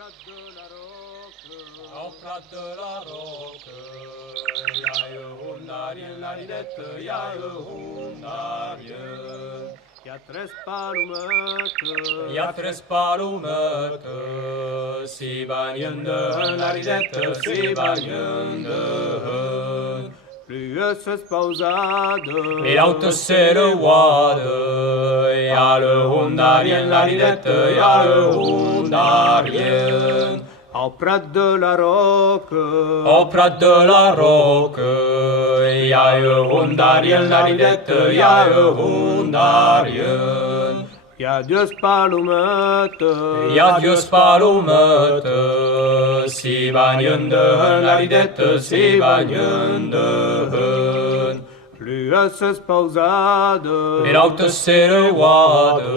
Au prat de la rocă, ia e un darien la ridetă, ia e un darien. Ia tres palumătă, Ia tres palumătă, si baniândă la ridetă, si baniândă. Plâiesc pauzadă, Iau tăseră oadă, ia e un darien la ridetă, ia e un darien. au prat de la rocă, O prat de la rocă, ia e un darien la ridetă, ia e un darien. ia Dios palumătă, Ia Dios palumătă, si baniândă la ridetă, si baniândă. Plâiesc pauzadă, Erau tăseră oadă,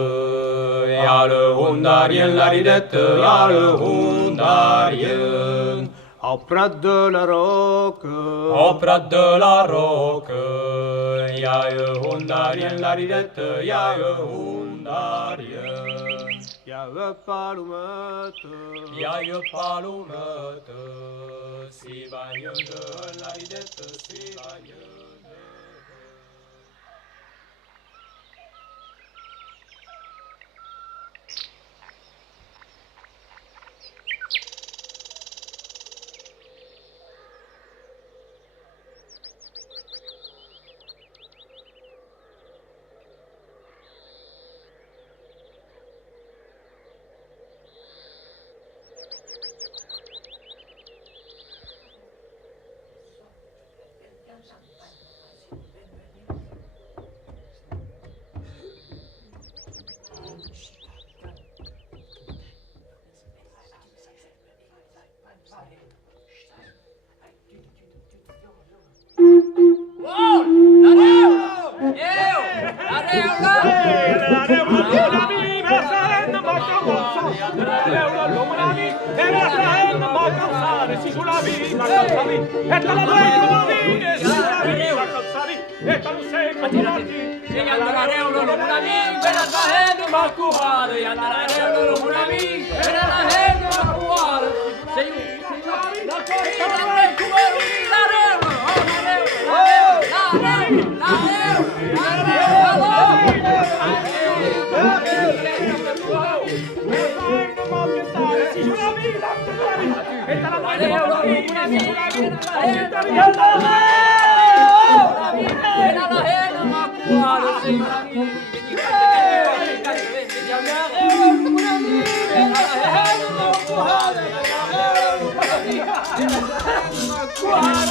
iară un darien la ridetă, iară un darien. au prat de la rocă, O prat de la rocă, ia e un darien la ridetă, ia e un darien. ia palumătă, Ia e palumătă, si baniândă la ridetă, si baniândă. Wow!